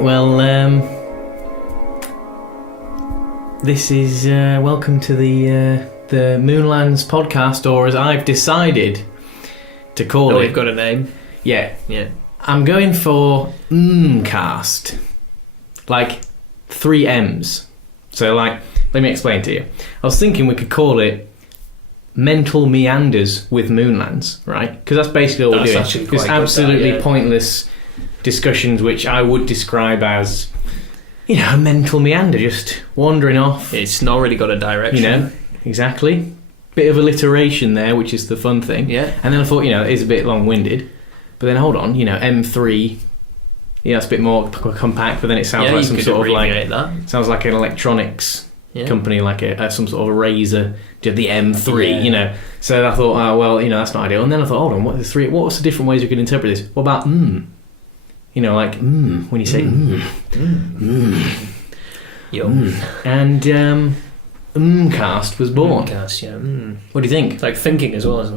right, well, this is welcome to the Moonlands podcast, or as I've decided to call it. We've got a name. Yeah. Yeah. I'm going for Mmmcast. Like 3 M's. So, like, let me explain to you. I was thinking we could call it Mental Meanders with Moonlands, right? Because that's basically all we're doing. It's absolutely pointless discussions which I would describe as, you know, a mental meander, just wandering off. It's not really got a direction. You know, exactly. Bit of alliteration there, which is the fun thing. Yeah. And then I thought, you know, it is a bit long-winded. But then hold on, you know, M3, yeah, it's a bit more compact, but then it sounds like some sort of like... that. Sounds like an electronics company, like some sort of a Razor, the M3, you know. So I thought, oh, well, you know, that's not ideal. And then I thought, hold on, what's the different ways we could interpret this? What about You know, like when you say And Mmmcast was born. Mmmcast, yeah. What do you think? It's like thinking as well as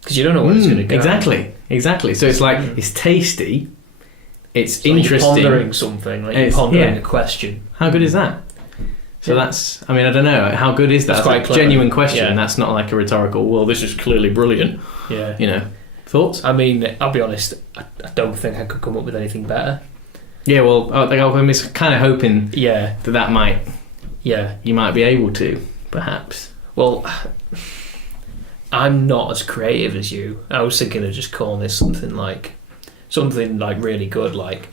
because you don't know where it's going to go. Exactly. So it's like it's tasty, it's interesting. Like pondering something, like you're pondering a question. How good is that? So that's, I mean, I don't know, how good is that? That's quite a genuine question. Yeah. That's not like a rhetorical, well, this is clearly brilliant. Yeah. You know, thoughts? I mean, I'll be honest, I don't think I could come up with anything better. Yeah, well, I'm kind of hoping that might, you might be able to, perhaps. Well, I'm not as creative as you. I was thinking of just calling this something like really good, like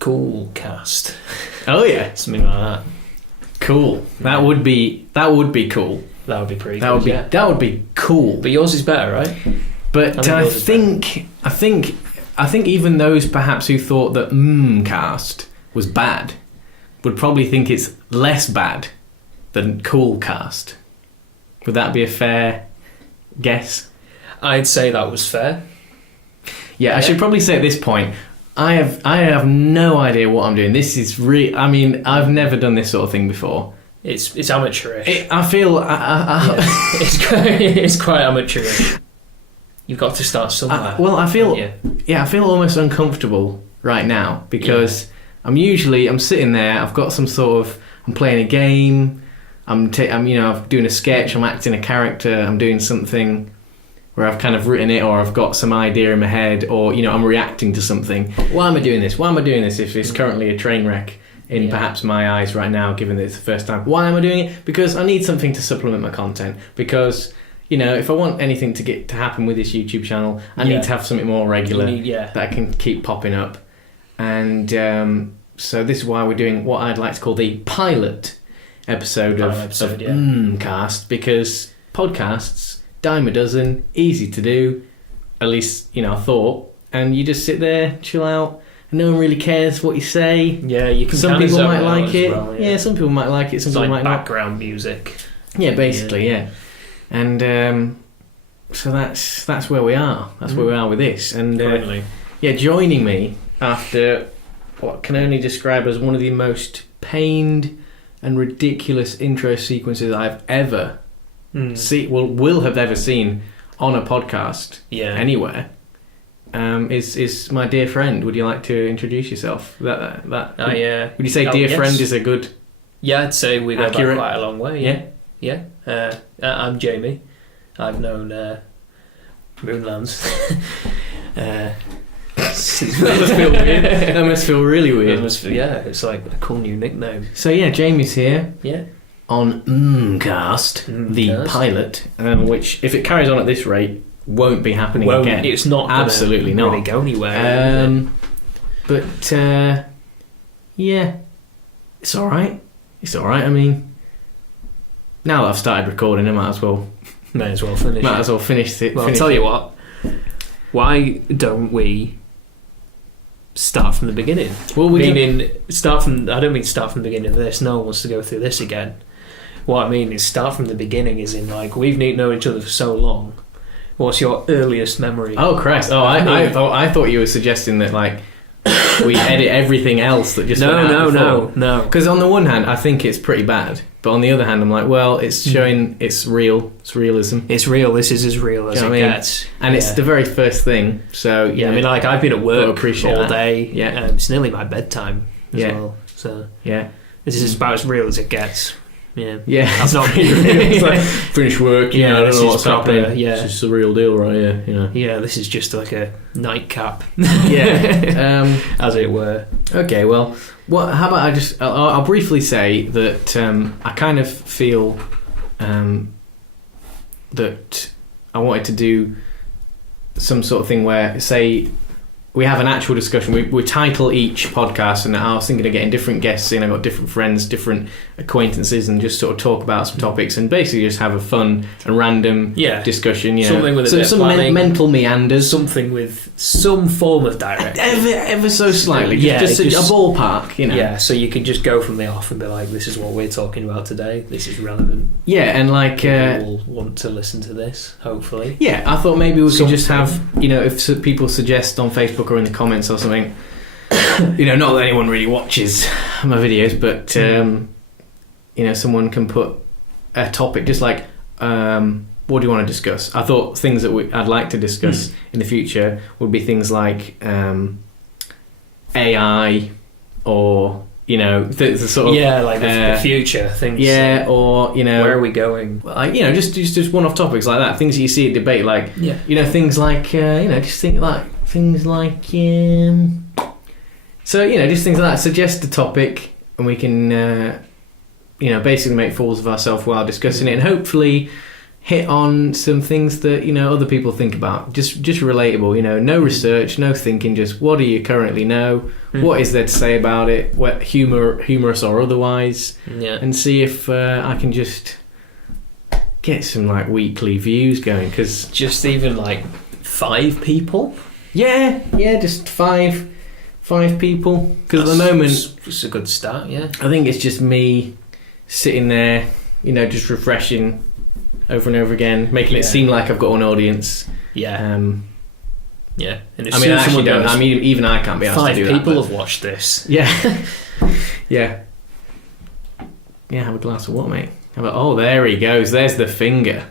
Cool Cast. Oh yeah, something like that. Cool. That would be cool. That would be pretty. That would be cool. But yours is better, right? But I think even those perhaps who thought that Mmmcast was bad would probably think it's less bad than Cool Cast. Would that be a fair guess? I'd say that was fair. Yeah, I should probably say at this point, I have no idea what I'm doing. This is I mean, I've never done this sort of thing before. It's amateurish. I feel it's quite amateurish. You've got to start somewhere. I feel almost uncomfortable right now because I'm sitting there. I've got some sort of, I'm playing a game. I'm doing a sketch. I'm acting a character. I'm doing something where I've kind of written it, or I've got some idea in my head, or, you know, I'm reacting to something. Why am I doing this? If it's currently a train wreck in perhaps my eyes right now, given that it's the first time? Why am I doing it? Because I need something to supplement my content. Because, you know, if I want anything to happen with this YouTube channel, I need to have something more regular that I can keep popping up. And so this is why we're doing what I'd like to call the pilot episode of Mmmcast, because podcasts, dime a dozen, easy to do, at least, you know, I thought, and you just sit there, chill out, and no one really cares what you say. Yeah, you can. Some people might like it. Well, yeah, some people might like it. Some people might not. Background music. Yeah, basically, yeah. And so that's where we are. That's where we are with this. And joining me after what can only describe as one of the most pained and ridiculous intro sequences I've ever will have ever seen on a podcast anywhere, is my dear friend. Would you like to introduce yourself? Would you say dear friend is a good? Yeah, I'd say we go back quite a long way. Yeah. I'm Jamie. I've known Moonlands. That must feel weird. That must feel really weird. It's like a cool new nickname. So yeah, Jamie's here. Yeah. On Mmmcast, the pilot, which, if it carries on at this rate, won't be happening again. It's not absolutely not really go anywhere. But it's all right. It's all right. I mean, now that I've started recording, I might as well finish it. Well, I'll tell you what. Why don't we start from the beginning? Well, I don't mean start from the beginning of this. No one wants to go through this again. What I mean is start from the beginning, is in like, we've known each other for so long. What's your earliest memory? Oh Christ! Oh, I thought you were suggesting that like we edit everything else that just no. Because on the one hand, I think it's pretty bad, but on the other hand, I'm like, well, it's showing it's real, it's realism. It's real. This is as real as it gets, and it's the very first thing. So I mean, like I've been at work all day. Yeah, it's nearly my bedtime. as well. So yeah, this is about as real as it gets. Yeah, that's not it's like finish work. I don't know what's happening. Yeah, it's just a real deal, right? Yeah, Yeah, this is just like a nightcap. As it were. Okay, well, how about I'll briefly say that I kind of feel that I wanted to do some sort of thing where, say, we have an actual discussion. We title each podcast, and I was thinking of getting different guests in. I got different friends, different acquaintances, and just sort of talk about some topics and basically just have a fun and random discussion. Something with a bit of planning, mental meanders, something with some form of direction, ever so slightly. Just a ballpark. Yeah, so you can just go from the off and be like, "This is what we're talking about today. This is relevant." Yeah, and like people will want to listen to this. Hopefully. Yeah, I thought maybe we could just have, if people suggest on Facebook or in the comments or something, not that anyone really watches my videos, but someone can put a topic just like what do you want to discuss. I thought things that I'd like to discuss in the future would be things like AI or the sort of like the future things, or where are we going, like just one-off topics like that, things that you see at debate, like things like just think like things like just things like that. Suggest a topic and we can basically make fools of ourselves while discussing it, and hopefully hit on some things that other people think about. Just relatable, no research, no thinking, just what do you currently know, what is there to say about it, what humorous or otherwise, and see if I can just get some like weekly views going, because just even like 5 people, just five people, because at the moment it's a good start. I think it's just me sitting there just refreshing over and over again, making it seem like I've got an audience. And I actually don't. Even I can't be asked to do that. 5 people have watched this. Yeah. Have a glass of what, mate? There he goes. There's the finger.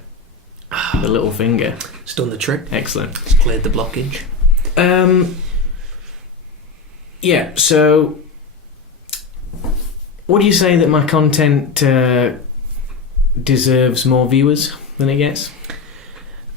The little finger. It's done the trick. Excellent. It's cleared the blockage. So would you say that my content deserves more viewers than it gets?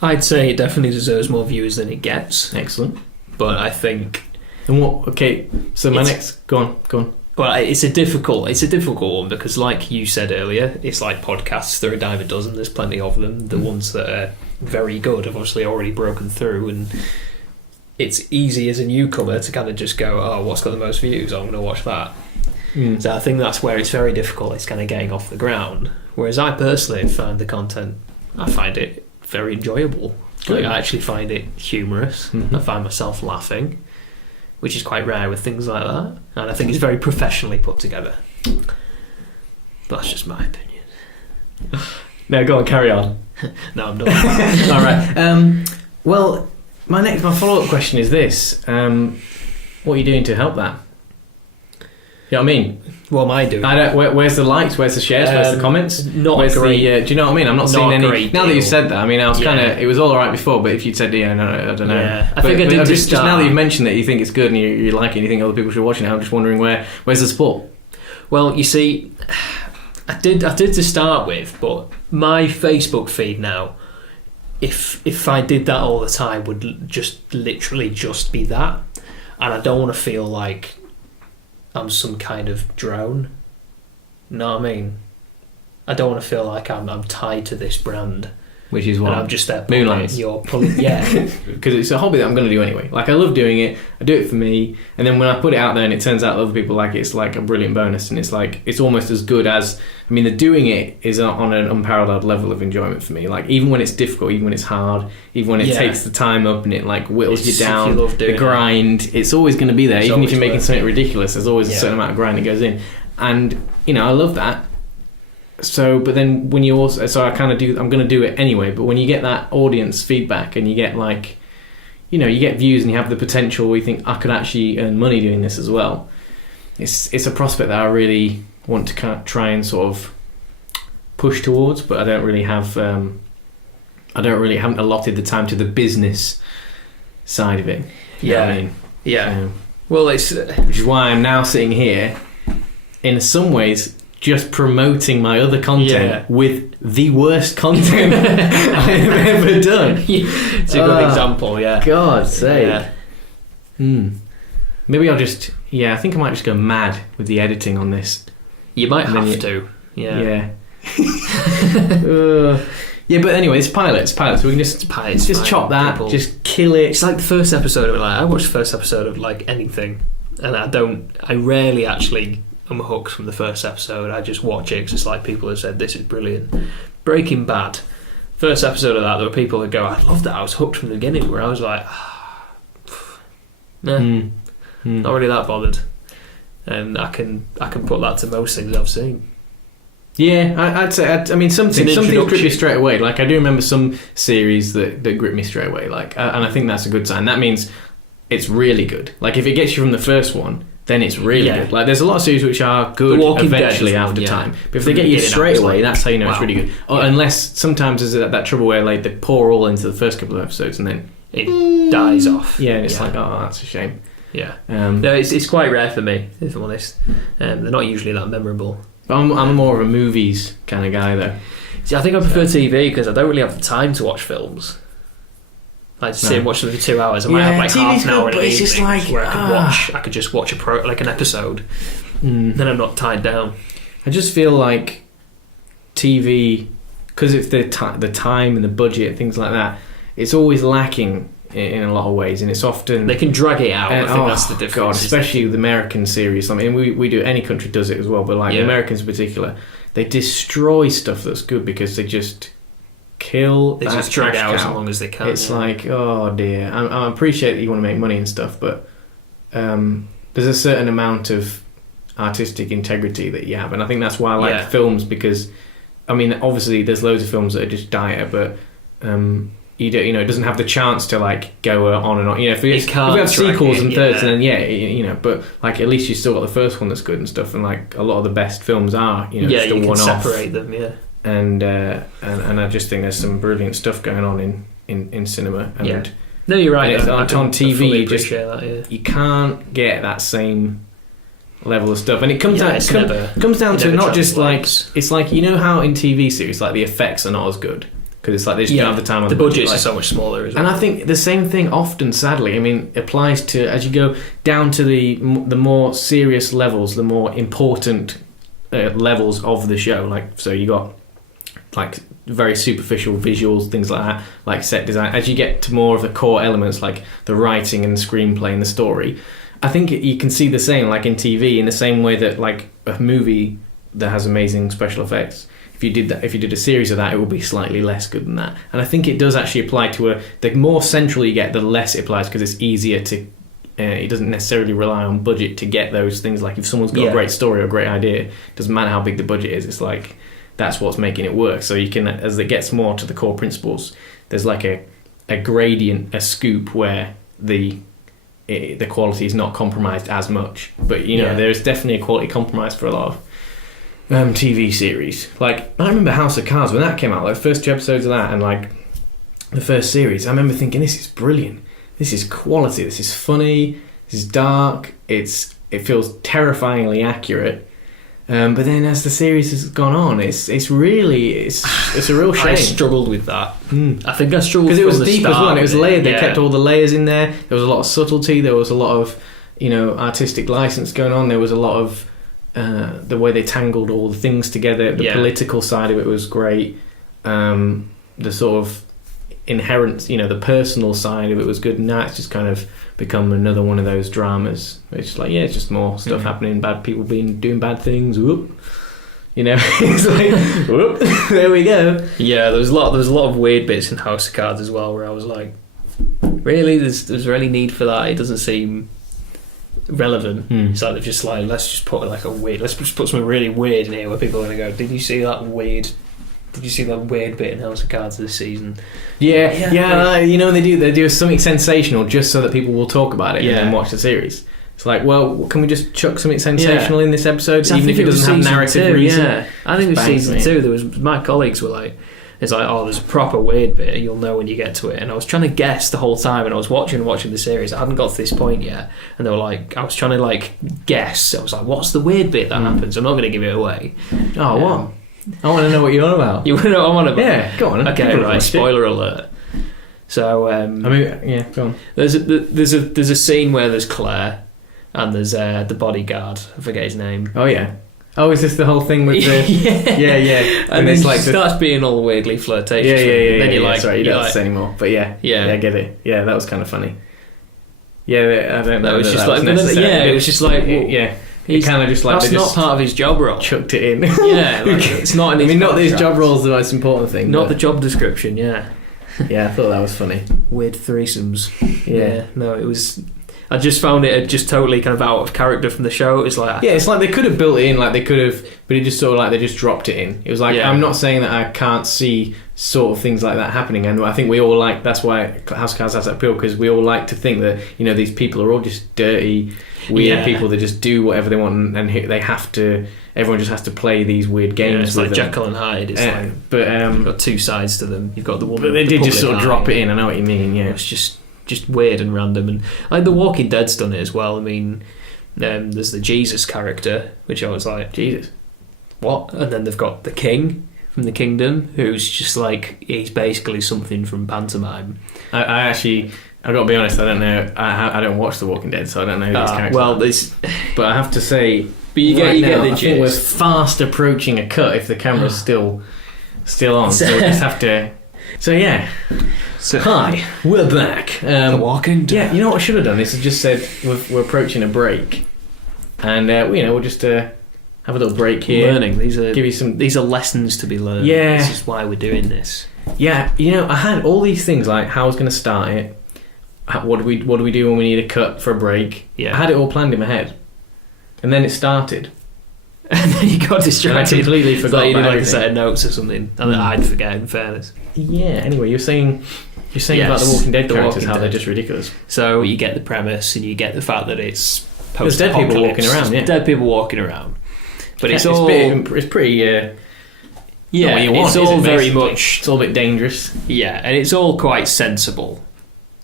I'd say it definitely deserves more viewers than it gets. Excellent. But I think... And what... Okay, so my next... Go on. Well, it's a difficult one, because like you said earlier, it's like podcasts. There are a dime a dozen. There's plenty of them. The ones that are very good have obviously already broken through, and it's easy as a newcomer to kind of just go, oh, what's got the most views? I'm going to watch that. So I think that's where it's very difficult. It's kind of getting off the ground. Whereas I personally find the content, I find it very enjoyable. Like, I actually find it humorous. I find myself laughing, which is quite rare with things like that. And I think it's very professionally put together. That's just my opinion. No, go on, carry on. No, I'm done. All right. Well, my follow-up question is this. What are you doing to help that? You know what I mean? What am I doing? Where's the likes? Where's the shares? Where's the comments? Not where's great. Do you know what I mean? I'm not seeing any. Now that you've said that, I mean, I was kind of. It was all right before, but if you'd said, no, I don't know. Yeah, I think I did just now that you've mentioned that you think it's good and you like it, and you think other people should watch it. I'm just wondering where's the support? Well, you see, I did to start with, but my Facebook feed now, if I did that all the time, would just literally just be that, and I don't want to feel like I'm some kind of drone. Know what I mean? I don't want to feel like I'm tied to this brand, which is what I'm just there. Moonlands. Because it's a hobby that I'm going to do anyway. Like, I love doing it. I do it for me, and then when I put it out there and it turns out other people like it, it's like a brilliant bonus, and it's like it's almost as good as. I mean, the doing it is on an unparalleled level of enjoyment for me. Like, even when it's difficult, even when it's hard, even when it takes the time up and it like whittles you down, the grind, it's always going to be there. Even if you're making something ridiculous, there's always a certain amount of grind that goes in, and I love that. So, but then when you also, so I kind of do, I'm going to do it anyway, but when you get that audience feedback and you get like, you get views and you have the potential where you think I could actually earn money doing this as well, it's a prospect that I really want to kind of try and sort of push towards, but I don't really haven't allotted the time to the business side of it. You know what I mean? Well, it's which is why I'm now sitting here, in some ways, just promoting my other content with the worst content I've ever done. It's a good example, yeah. God's sake. Yeah. Maybe I'll just... Yeah, I think I might just go mad with the editing on this. You might have to. Yeah. Yeah, but anyway, it's pilot, so we can just chop that, just kill it. It's like the first episode of it. Like, I watched the first episode of like anything, and I rarely actually am hooked from the first episode. I just watch it because it's like people have said this is brilliant. Breaking Bad, first episode of that, there were people that go, I love that, I was hooked from the beginning, where I was like, not really that bothered. And I can put that to most things I've seen. Yeah, I'd say. I mean, some things grip me straight away. Like, I do remember some series that grip me straight away. Like, and I think that's a good sign. That means it's really good. Like, if it gets you from the first one, then it's really good. Like, there's a lot of series which are good eventually after time. But if they get you straight away, that's how you know it's really good. Unless sometimes there's that trouble where like they pour all into the first couple of episodes and then it dies off. Yeah, and it's like, oh, that's a shame. Yeah. No, it's quite rare for me, if I'm honest. They're not usually that memorable. I'm more of a movies kind of guy, though. See, I think I prefer TV because I don't really have the time to watch films. Like, to sit and watch them for 2 hours. I might have like half an hour in the evening where I could just watch an episode. Then I'm not tied down. I just feel like TV, because it's the time and the budget and things like that, it's always lacking in a lot of ways, and it's often they can drag it out. I think that's the difference. God, especially with American series. I mean, we do, any country does it as well, but like the Americans in particular, they destroy stuff that's good because they just kill. They just drag out as long as they can. It's like, oh dear. I appreciate that you want to make money and stuff, but there's a certain amount of artistic integrity that you have, and I think that's why I like films, because I mean, obviously there's loads of films that are just dire, but you don't, it doesn't have the chance to like go on and on. If we have sequels and thirds, and then but like at least you still got the first one that's good and stuff, and like a lot of the best films are still you can one-off. Separate them, and I just think there's some brilliant stuff going on in cinema. And no, you're right. On TV, you can't get that same level of stuff, and it comes down to not just like it's like how in TV series like the effects are not as good. Because it's like they just don't have the time on the budgets are so much smaller as well. And I think the same thing often, sadly, applies to, as you go down to the more serious levels, the more important levels of the show. Like, so you got like very superficial visuals, things like that, like set design. As you get to more of the core elements, like the writing and the screenplay and the story, I think you can see the same, like in TV, in the same way that like a movie that has amazing special effects, if you did a series of that, it will be slightly less good than that. And I think it does actually apply to the more central you get, the less it applies, because it's easier to it doesn't necessarily rely on budget to get those things. Like if someone's got a great story or a great idea, it doesn't matter how big the budget is, it's like that's what's making it work. So you can, as it gets more to the core principles, there's like a gradient, a scoop where the quality is not compromised as much. But there's definitely a quality compromise for a lot of TV series. Like, I remember House of Cards when that came out, like the first 2 episodes of that, and like the first series, I remember thinking, this is brilliant, this is quality, this is funny, this is dark, it feels terrifyingly accurate, but then as the series has gone on, it's a real shame. I struggled with that. I think I struggled because it was deep start, as well, and it was layered. They kept all the layers in there. There was a lot of subtlety, there was a lot of artistic license going on, there was a lot of the way they tangled all the things together. The political side of it was great. The sort of inherent, the personal side of it was good. Now it's just kind of become another one of those dramas. It's like, it's just more stuff happening, bad people doing bad things. Whoop. It's like, whoop, there we go. Yeah, there was a lot of weird bits in House of Cards as well, where I was like, really, there's really need for that? It doesn't seem relevant. It's like they're just like, let's just put something really weird in here where people are going to go, did you see that weird bit in House of Cards this season? They do something sensational just so that people will talk about it and then watch the series. It's like, well, can we just chuck something sensational in this episode, even if it doesn't have narrative reason? I think it was season 2. My colleagues were like, It's like, oh, there's a proper weird bit, you'll know when you get to it. And I was trying to guess the whole time, and I was watching the series. I hadn't got to this point yet, and they were like, I was trying to like guess. I was like, what's the weird bit that happens? I'm not going to give it away. Oh, what? I want to know what you're on about. You want to know what I'm on about? Yeah, go on. Okay, right. Spoiler alert. So, go on. There's a scene where there's Claire, and there's the bodyguard. I forget his name. Oh yeah. Oh, is this the whole thing with the... yeah. And then it starts being all weirdly flirtatious. Yeah. Then you're like... Sorry, you don't have to say anymore. But yeah, I get it. Yeah, that was kind of funny. Yeah, I don't know. It was just like... it was just like... Yeah. He kind of just like... That's not part of his job role. Chucked it in. Yeah, like, it's not in his not that his job role is the most important thing. Not the job description, yeah. Yeah, I thought that was funny. Weird threesomes. Yeah. No, it was... I just found it just totally kind of out of character from the show. It was like... Yeah, it's like they could have built it in, like they could have... But it just sort of like they just dropped it in. It was like, I'm not saying that I can't see sort of things like that happening, and I think we all like... That's why House of Cards has that appeal, because we all like to think that, you know, these people are all just dirty, weird people that just do whatever they want, and they have to... Everyone just has to play these weird games. It's like Jekyll and Hyde. It's you've got two sides to them. You've got the one... But they did just sort of drop it in, I know what you mean, yeah. It's just weird and random, and like The Walking Dead's done it as well. I mean, there's the Jesus character, which I was like, Jesus, what? And then they've got the king from the kingdom, who's just like, he's basically something from pantomime. I got to be honest, I don't know. I don't watch The Walking Dead, so I don't know who these characters are. But I have to say, but you get the gist. I think we're fast approaching a cut if the camera's still on, so we just have to... So yeah. So hi, we're back. The Walking Dead. Yeah, you know what I should have done? Is I just said we're approaching a break, and we'll just have a little break here. Learning. These are lessons to be learned. Yeah, this is why we're doing this. Yeah, I had all these things like how I was going to start it. What do we do when we need a cut for a break? Yeah, I had it all planned in my head, and then it started. And then you got distracted. And I completely forgot. Like you did like a set of notes or something, and I'd forget. In fairness. Yeah. Anyway, you're saying about the Walking Dead characters, how they're just ridiculous. So you get the premise, and you get the fact that it's there's dead people walking around. Yeah, dead people walking around. But it's pretty. It's all very much. It's all a bit dangerous. Yeah, and it's all quite sensible.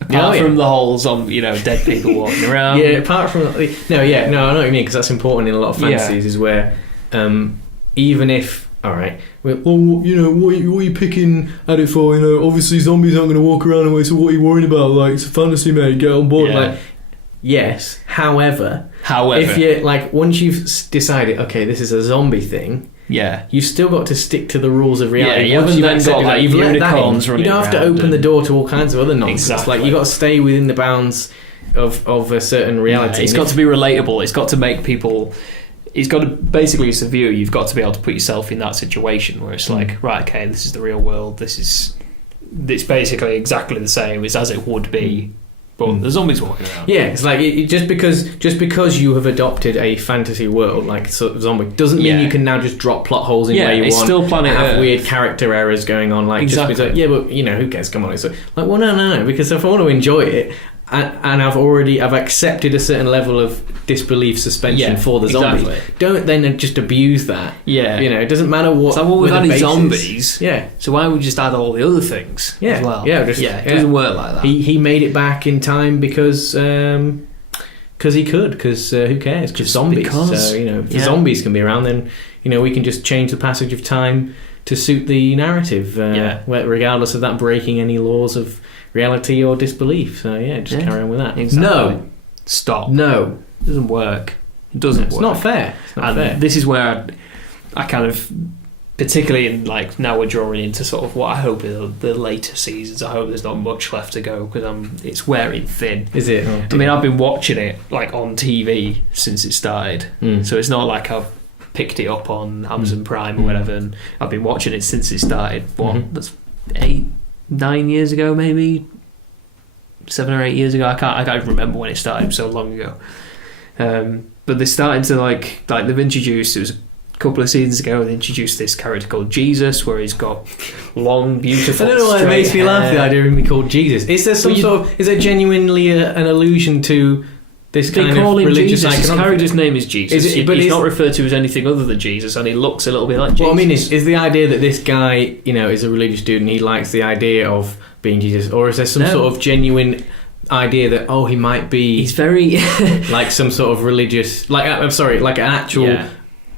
Apart from the whole dead people walking around. Yeah, apart from... I know what you mean, because that's important in a lot of fantasies, is where even if... Alright, what are you picking at it for? Obviously zombies aren't going to walk around anyway, so what are you worrying about? Like, it's a fantasy, mate, get on board. Yeah. Like, yes, however... If you once you've decided, okay, this is a zombie thing... Yeah, you've still got to stick to the rules of reality. Yeah, you haven't got you've unicorns running. You don't have to open the door to all kinds of other nonsense. Exactly. Like, you got to stay within the bounds of a certain reality. Yeah, it's got to be relatable. It's got to make people. It's got to basically, as a viewer, you've got to be able to put yourself in that situation where it's like, right, okay, this is the real world. It's basically exactly the same. It's as it would be. But the zombies walking around. Yeah, it's like just because you have adopted a fantasy world like sort of zombie doesn't mean you can now just drop plot holes in where you want. Still planet and have Earth. Weird character errors going on. Like exactly. Just but who cares? Come on, it's like well, no, because if I want to enjoy it. And I've accepted a certain level of disbelief suspension for the zombies. Exactly. Don't then just abuse that. Yeah, it doesn't matter what. So we've added zombies. Yeah. So why would we just add all the other things? Yeah. As well? Yeah. It doesn't work like that. He made it back in time because he could. Because who cares? Because zombies. So if the zombies can be around, then we can just change the passage of time to suit the narrative. Regardless of that breaking any laws of reality or disbelief. So carry on with that. Exactly. No, stop. No, it doesn't work. It doesn't work. It's not fair. This is where I kind of, particularly in now we're drawing into sort of what I hope are the later seasons. I hope there's not much left to go because it's wearing thin. Is it? Oh, I mean, I've been watching it on TV since it started, so it's not like I've picked it up on Amazon Prime or whatever, and I've been watching it since it started. That's 8-9 years ago, maybe 7 or 8 years ago. I can't even remember when it started. It was so long ago. But they're starting to like they've introduced. It was a couple of seasons ago. They introduced this character called Jesus, where he's got long, beautiful. I don't know why it makes me laugh. The idea of him being called Jesus. Is there is there genuinely an allusion to this They kind call of him religious Jesus. His iconography? character's name is Jesus. Is it- but he's is- not referred to as anything other than Jesus, and he looks a little bit like Jesus. Well, I mean, is the idea that this guy, is a religious dude and he likes the idea of being Jesus, or is there some sort of genuine idea that he might be he's very like some sort of religious, like an actual,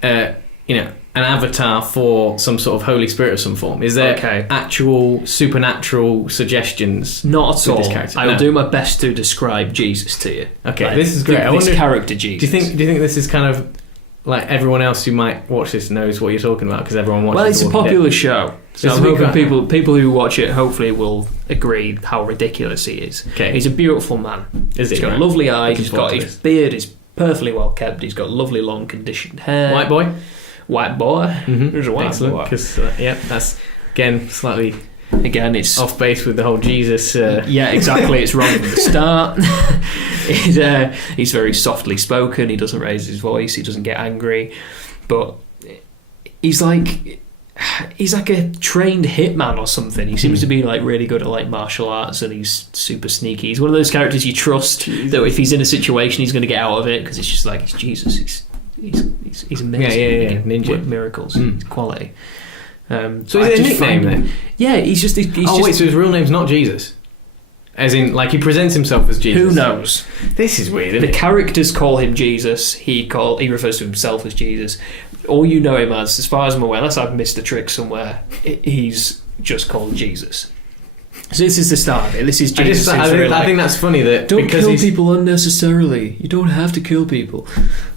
an avatar for some sort of Holy Spirit of some form? Is there actual supernatural suggestions? Not at with all. this character? I will No. do my best to describe Jesus to you. Okay, this is great. I This wonder, character Jesus. do you think this is kind of like everyone else who might watch this knows what you're talking about because everyone watches? Well, it's The a Walking popular Dead? show, so It's I'm a big hoping people who watch it hopefully will agree how ridiculous he is. Okay. He's a beautiful man. Is He's he, got right? lovely eyes. Looking He's got forward to his this. beard is perfectly well kept. He's got lovely long conditioned hair. White boy. White boy. Mm-hmm. There's a white Excellent. boy. Because that's again slightly Again, it's off base with the whole Jesus. yeah, exactly. It's wrong from the start. He's very softly spoken. He doesn't raise his voice. He doesn't get angry, but he's like a trained hitman or something. He seems to be like really good at like martial arts, and he's super sneaky. He's one of those characters you trust that if he's in a situation, he's going to get out of it because it's just like he's Jesus. He's amazing. Yeah. He can Ninja. work miracles. He's quality. So is it a nickname then? Yeah, he's just. Wait, so his real name's not Jesus? As in, like, he presents himself as Jesus? Who knows? This is weird, isn't The it? characters call him Jesus. He refers to himself as Jesus. All you know him as far as I'm aware, unless I've missed a trick somewhere, he's just called Jesus. So this is the start of it. This is Jesus. I think that's funny that don't because kill people unnecessarily. You don't have to kill people.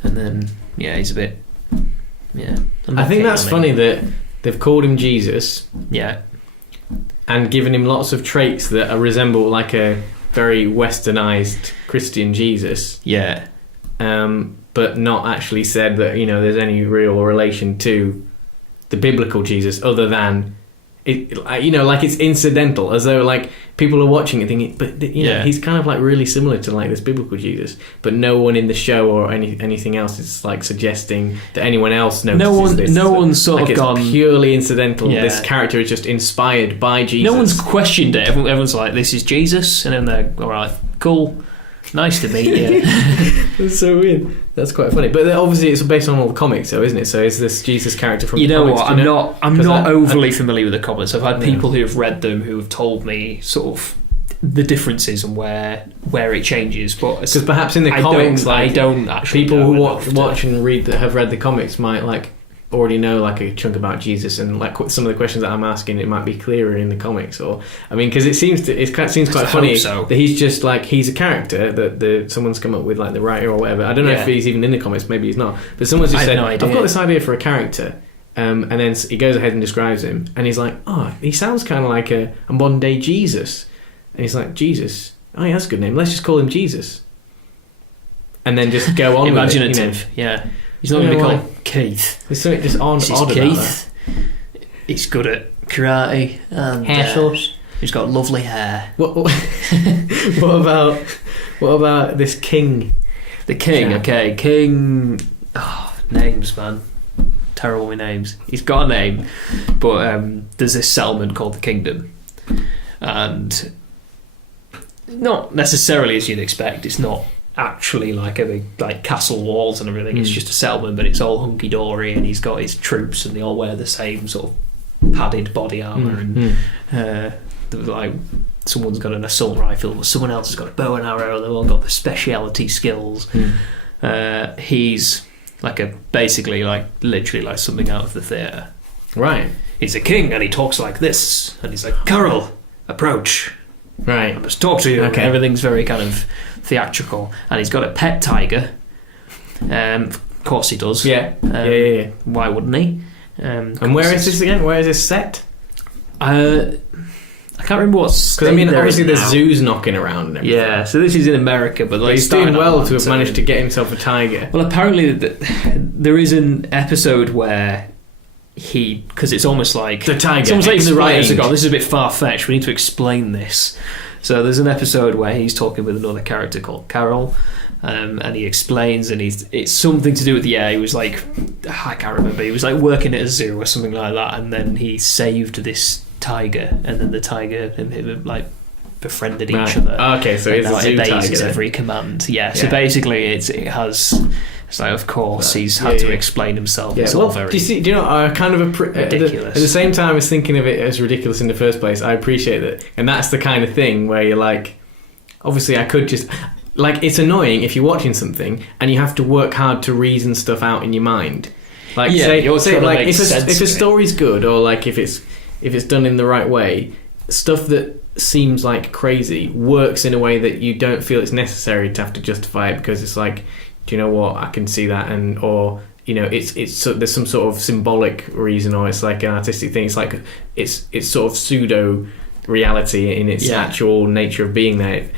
And then, yeah, he's a bit... Yeah. I think that's funny that they've called him Jesus Yeah. and given him lots of traits that resemble like a very westernized Christian Jesus, Yeah. but not actually said that there's any real relation to the biblical Jesus other than it. Like it's incidental, as though like people are watching it thinking, but he's kind of like really similar to like this biblical Jesus, but no one in the show or anything else is like suggesting that anyone else notices this. No one's sort like of it's gone purely incidental. Yeah. This character is just inspired by Jesus. No one's questioned it. Everyone's like, this is Jesus. And then they're, all right, cool. Nice to meet you. That's so weird. That's quite funny. But obviously it's based on all the comics, though, isn't it? So is this Jesus character from You the know comics? what? I'm not overly familiar with the comics. I've had No. people who have read them who have told me sort of the differences and where it changes. But Because perhaps in the comics, I don't actually people know who enough watch and read that have read the comics might like already know like a chunk about Jesus, and like some of the questions that I'm asking, it might be clearer in the comics. Or because it seems quite funny that he's just like he's a character that someone's come up with, like the writer or whatever. I don't know if he's even in the comics, maybe he's not, but someone's just said, I've got this idea for a character, and then he goes ahead and describes him, and he's like, he sounds kind of like a modern day Jesus, and he's like, Jesus, yeah, that's a good name, let's just call him Jesus, and then just go on imaginative with it, yeah. He's not going to be called Keith. There's something just odd about Keith. He's good at karate and he's got lovely hair. What about this king? The king, Yeah. okay, king. Names, man, terrible with names. He's got a name, but there's this settlement called the Kingdom, and not necessarily as you'd expect. It's not actually like a big like castle walls and everything. It's just a settlement, but it's all hunky dory, and he's got his troops, and they all wear the same sort of padded body armor, and like someone's got an assault rifle, someone else has got a bow and arrow. They've all got the speciality skills. He's like basically like literally like something out of the theatre. Right. He's a king, and he talks like this, and he's like, Carol, approach. Right. I must talk to you. Okay. Everything's very kind of theatrical, and he's got a pet tiger. Of course he does. Yeah. Why wouldn't he? And where is this again? Where is this set? I can't remember what's. Because obviously there's zoos knocking around and everything. Yeah, so this is in America, but he's doing well to have managed to get himself a tiger. Well, apparently there is an episode where because it's almost like the tiger. It's almost like the writers have gone, this is a bit far fetched. We need to explain this. So there's an episode where he's talking with another character called Carol, and he explains, and it's something to do with he was like, I can't remember. He was like working at a zoo or something like that, and then he saved this tiger, and then the tiger like befriended each other. Okay, so it's a zoo obeys tiger. its every command. Yeah. So basically, it has. It's like, of course, he's had to explain himself. It's all very. Do you know? I kind of ridiculous. At the same time as thinking of it as ridiculous in the first place, I appreciate that, and that's the kind of thing where you're like, obviously, I could just. Like, it's annoying if you're watching something and you have to work hard to reason stuff out in your mind. Like, say like if a story's good, or like if it's done in the right way, stuff that seems like crazy works in a way that you don't feel it's necessary to have to justify it, because it's like, do you know what? I can see that, or it's there's some sort of symbolic reason, or it's like an artistic thing. It's like it's sort of pseudo reality in its actual nature of being there.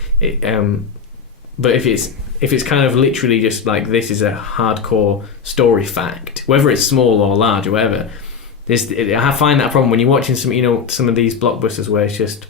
But if it's kind of literally just like, this is a hardcore story fact, whether it's small or large or whatever, I find that problem when you're watching some of these blockbusters where it's just,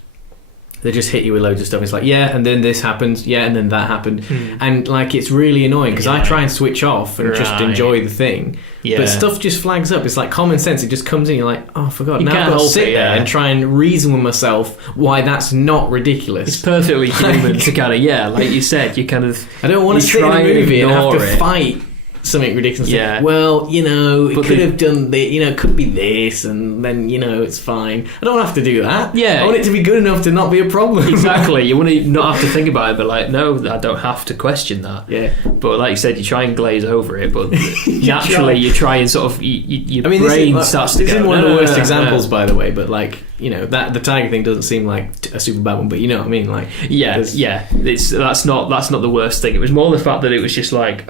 they just hit you with loads of stuff. It's like, and then this happens, and then that happened, and like, it's really annoying because I try and switch off and just enjoy the thing, but stuff just flags up. It's like common sense, it just comes in, you're like, oh, I forgot. Now I've got to sit there and try and reason with myself why that's not ridiculous. It's perfectly human to kind of, like you said, you kind of, I don't want to sit in a movie and have to fight something ridiculous. Well, it could have done it could be this, and then it's fine. I don't have to do that. I want it to be good enough to not be a problem. Exactly. You want to not have to think about it, but like, no, I don't have to question that. But like you said, you try and glaze over it, but naturally you try and sort of your brain starts to go. This isn't one of the worst examples, by the way, but like, that the tiger thing doesn't seem like a super bad one, but you know what I mean, like, that's not the worst thing. It was more the fact that it was just like,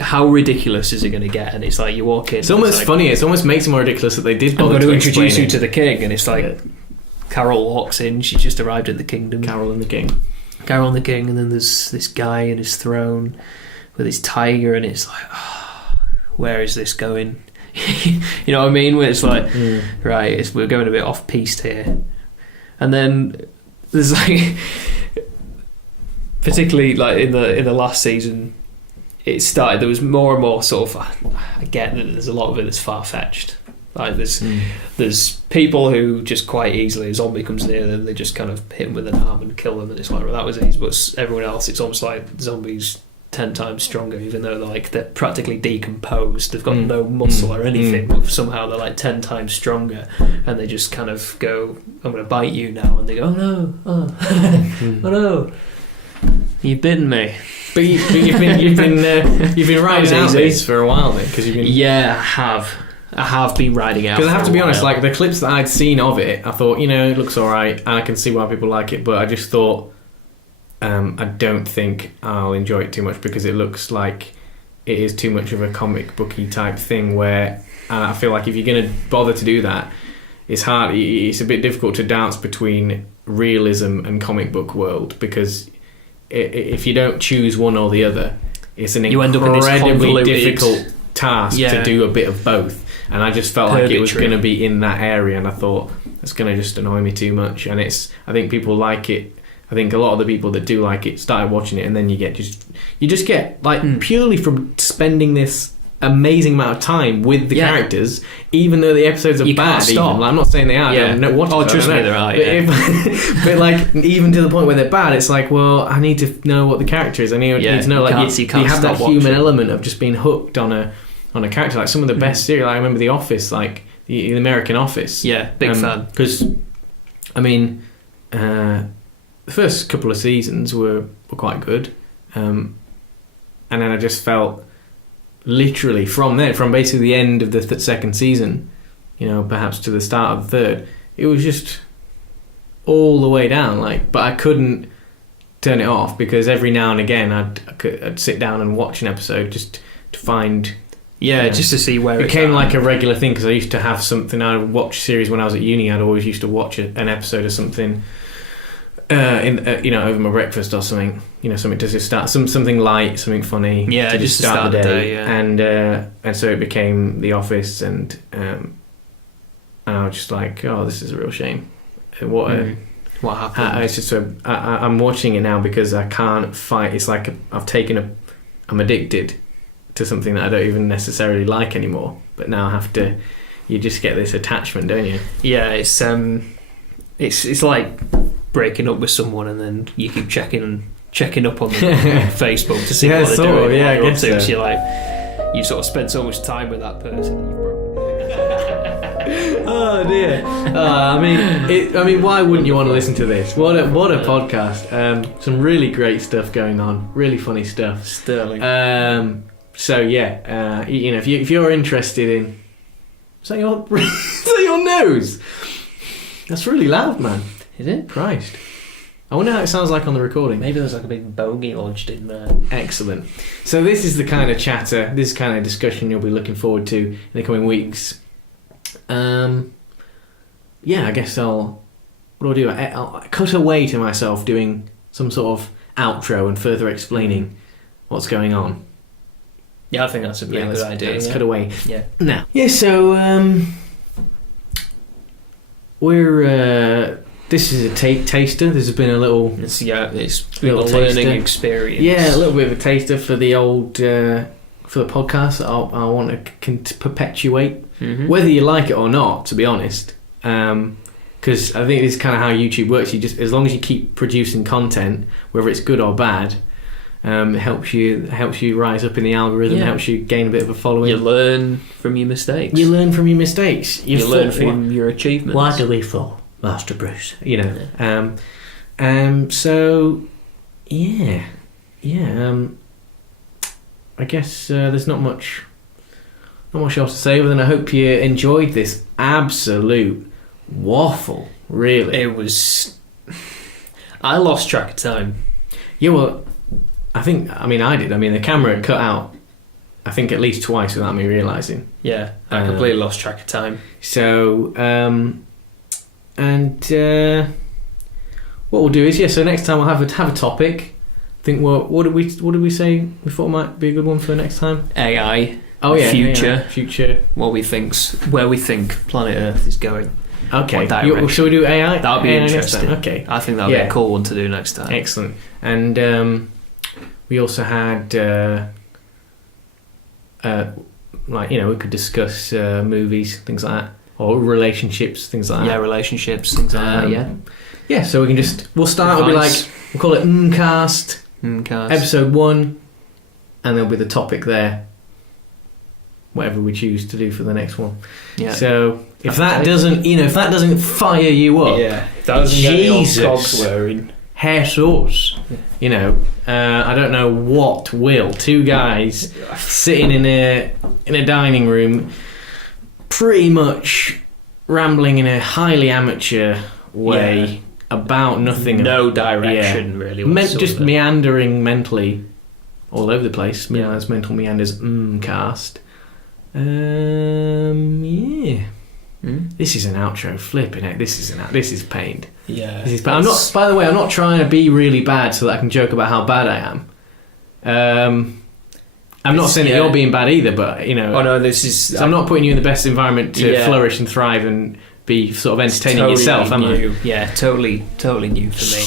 how ridiculous is it going to get? And it's like, you walk in, it's almost funny. It almost makes it more ridiculous that they did bother to introduce you to the king, and it's like, Carol walks in, she's just arrived at the kingdom. Carol and the king, and then there's this guy in his throne with his tiger, and it's like, where is this going? You know what I mean? Where it's like, right, we're going a bit off piste here. And then there's like, particularly like in the last season, it started, there was more and more sort of, I get that there's a lot of it that's far-fetched. Like there's people who just quite easily, a zombie comes near them, they just kind of hit them with an arm and kill them, and it's like, well, that was easy. But everyone else, it's almost like zombies 10 times stronger, even though they're practically decomposed, they've got no muscle or anything, but somehow they're like 10 times stronger, and they just kind of go, I'm going to bite you now, and they go, oh no, you've bitten me. But you've been riding out these for a while then, because you've been. Yeah, I have been riding out. Because I have to be honest, like the clips that I'd seen of it, I thought, it looks alright, and I can see why people like it, but I just thought, I don't think I'll enjoy it too much, because it looks like it is too much of a comic booky type thing, where I feel like if you're going to bother to do that, it's hard. It's a bit difficult to dance between realism and comic book world, because if you don't choose one or the other, it's an incredibly difficult task to do a bit of both. And I just felt like it was going to be in that area, and I thought it's going to just annoy me too much. And I think people like it. I think a lot of the people that do like it started watching it, and then you just get like purely from spending this amazing amount of time with the characters, even though the episodes are bad. Even. Like, I'm not saying they are. I don't know what. Trust me, they're right. But like, even to the point where they're bad, it's like, well, I need to know what the character is. I need to know, like, you have that human element of just being hooked on a character. Like some of the best series, I remember The Office, like the American Office. Yeah, big fan. Because, I mean, the first couple of seasons were quite good, and then I just felt, literally from basically the end of the second season, perhaps to the start of the third, it was just all the way down. Like, but I couldn't turn it off, because every now and again I'd sit down and watch an episode just to find. Just to see where it became like a regular thing, because I used to have something. I would watch series when I was at uni. I'd always used to watch an episode of something over my breakfast or something. Something to just start something light, something funny. To just start the day. And so it became The Office, and I was just like, oh, this is a real shame. What happened? It's just I'm watching it now because I can't fight. It's like I'm addicted to something that I don't even necessarily like anymore, but now I have to. You just get this attachment, don't you? Yeah, it's It's like breaking up with someone and then you keep checking up on them on Facebook to see what they're doing. Yeah, I guess so. So you're like, you sort of spend so much time with that person. Oh dear. I mean, why wouldn't you want to listen to this? What a podcast. Some really great stuff going on. Really funny stuff. Sterling. So yeah, if you're interested in, is that your nose? That's really loud, man. Is it? Christ. I wonder how it sounds like on the recording. Maybe there's like a big bogey lodged in there. Excellent. So this is the kind of chatter, this kind of discussion you'll be looking forward to in the coming weeks. I guess I'll cut away to myself doing some sort of outro and further explaining what's going on. Yeah, I think that's a pretty good idea. Let's cut away. Yeah. Now. Yeah, so we're this is a taster. This has been a little. It's been a learning experience. Yeah, a little bit of a taster for the old for the podcast that I want to perpetuate, whether you like it or not. To be honest, because I think this is kind of how YouTube works. You just, as long as you keep producing content, whether it's good or bad, it helps you rise up in the algorithm. Yeah. Helps you gain a bit of a following. You learn from your mistakes. You learn from your achievements. Why do we fall, Master Bruce? So yeah. I guess there's not much else to say other than I hope you enjoyed this absolute waffle. Really, it was. I lost track of time. Yeah, well, I did. The camera cut out, I think, at least twice without me realising. Yeah, I completely lost track of time. So, what we'll do is, so next time we'll have a topic. I think, what did we say we thought might be a good one for next time? AI. Oh yeah, future. Where we think planet Earth is going. Okay. Shall we do AI? That'll be interesting. Okay. I think that'll be a cool one to do next time. Excellent. And we also had we could discuss movies, things like that, or relationships, things like that. Yeah, relationships, things like that. Yeah. Yeah. So we'll start. We'll call it Mmmcast. Mmmcast. Episode 1, and there'll be the topic there. Whatever we choose to do for the next one. Yeah. So if that doesn't fire you up, if that doesn't get your cogs whirring, Jesus, I don't know what will. Two guys sitting in a dining room, pretty much rambling in a highly amateur way about nothing. No direction really. Just meandering mentally all over the place. As mental meanders. Mmmcast. This is an outro. Flipping it. This is pained. Yeah. I'm not. By the way, I'm not trying to be really bad so that I can joke about how bad I am. I'm not saying that you're being bad either, but Oh no, this is. So I'm not putting you in the best environment to flourish and thrive and be sort of entertaining yourself. Am I? Yeah, totally new for me.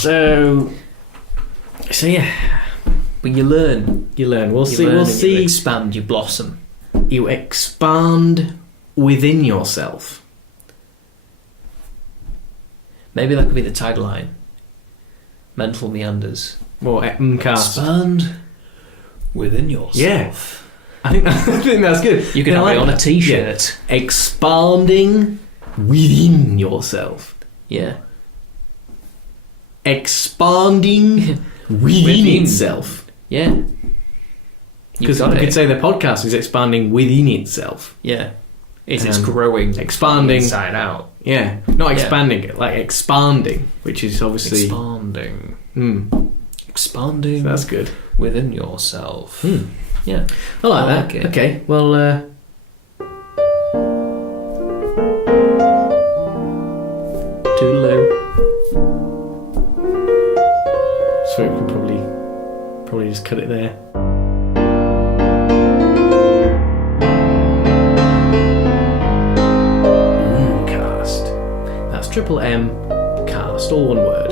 So yeah. But you learn. We'll see. You expand. You blossom. You expand within yourself. Maybe that could be the tagline. Mental meanders. Or Mmmcast. Expand within yourself. Yeah. I think that's good. You can have it on a t-shirt. Yeah. Expanding within yourself. Yeah. Expanding within itself. Yeah. Because you could say the podcast is expanding within itself. Yeah. It's growing. Expanding. Inside out. Yeah. Not expanding it, like expanding, which is obviously... Expanding. Expanding. So that's good. Within yourself. Yeah. I like that. It. Okay, well... Toodaloo. So we can probably just cut it there. Mmmcast. That's Mmmcast, all one word.